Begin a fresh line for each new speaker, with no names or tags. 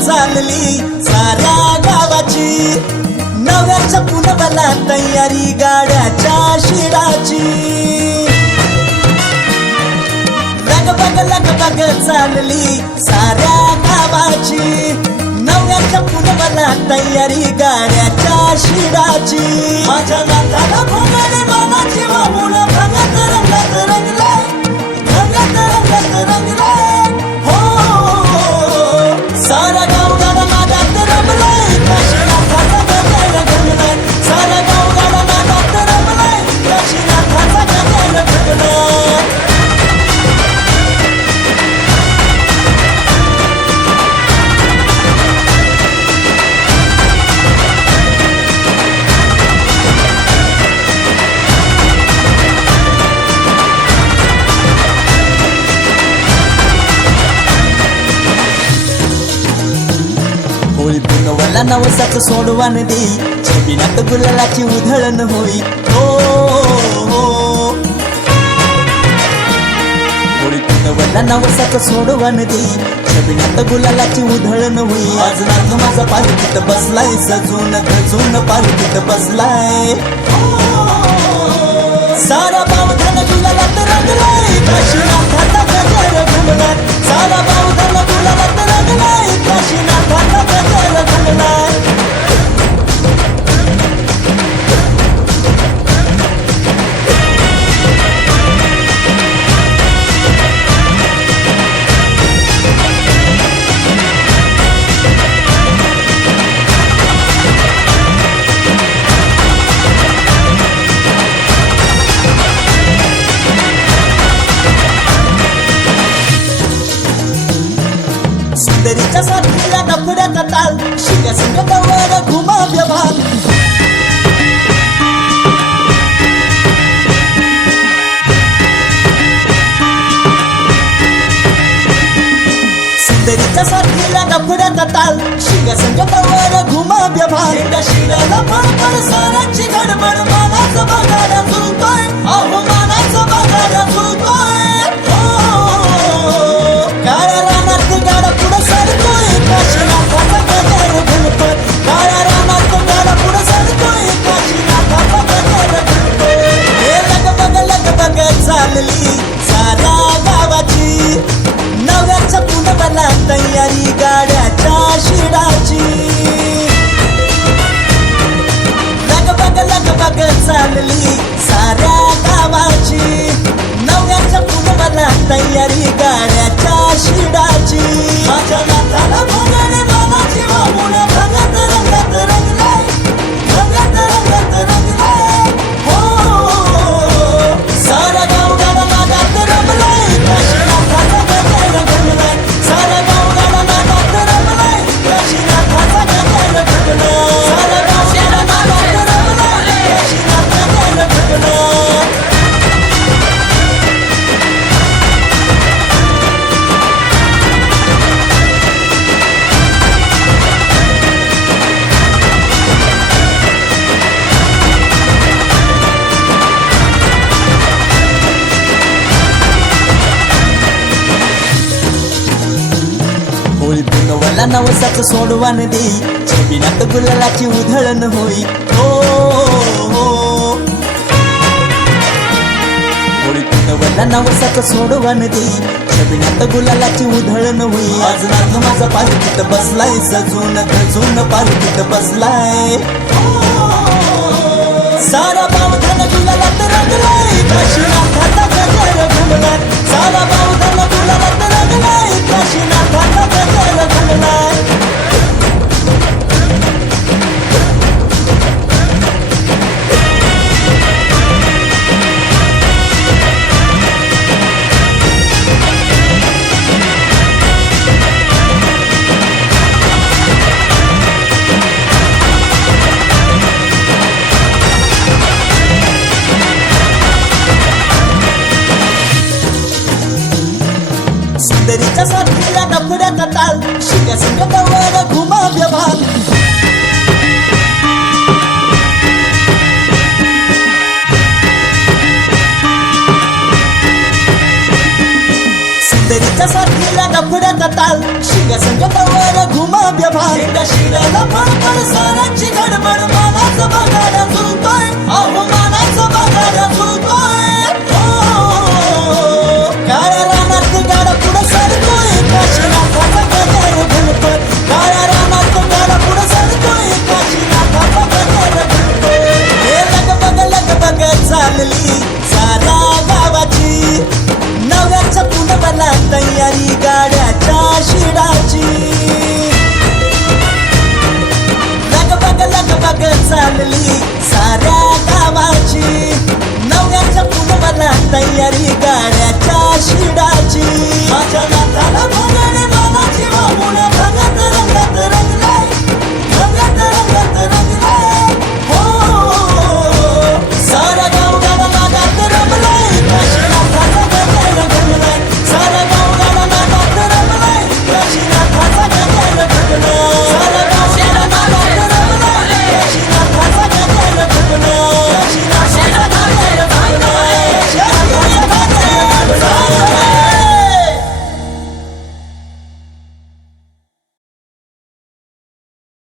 चालली साऱ्या गावाची. नव्याच्या पुनबला तयारी गाड्याच्या शिडाची. लगबग लगबग चालली साऱ्या गावाची. नव्याच्या पुनबला तयारी गाड्याच्या शिडाची. माझ्या नाताला भोगाने मानाची होळी नवसाच सोडवान देई छबिनात गुलालाची उधळण होई. हो हो. होळी नवसाच सोडवान देई छबिनात गुलालाची उधळण होई. आज नाथ माझा पालखीत बसलाय. सजून खजून पालखीत बसलाय. सारा पावधान गुलालात रंगलाय. काशीनाथाचा शिक्या संगतावर व्यवहार. साथीला नफड्याचा ताल. शिक्या संगतावर घुमा व्यवहार. शिराला फडफड साराची गडबड. मला बघायला झुलतोय अहो मला नवसाच सोडवान देई छबिनात गुलालाची उधळण होई. हो हो. होळी नवसाच सोडवान देई छबिनात गुलालाची उधळण होई. आज नाथ माझा पालखीत बसलाय सजून खजून पालखीत बसलाय. सुंदरीच्या साथीला नफड्याचा ताल शिक्या पवार घुमा व्यवहार सुंदरीच्या साथीला डफड्याचा ताल शिंग संगतावर घुमाव्य भाल शेंडा शिराला फडफड सारांची गडबड मला बघायला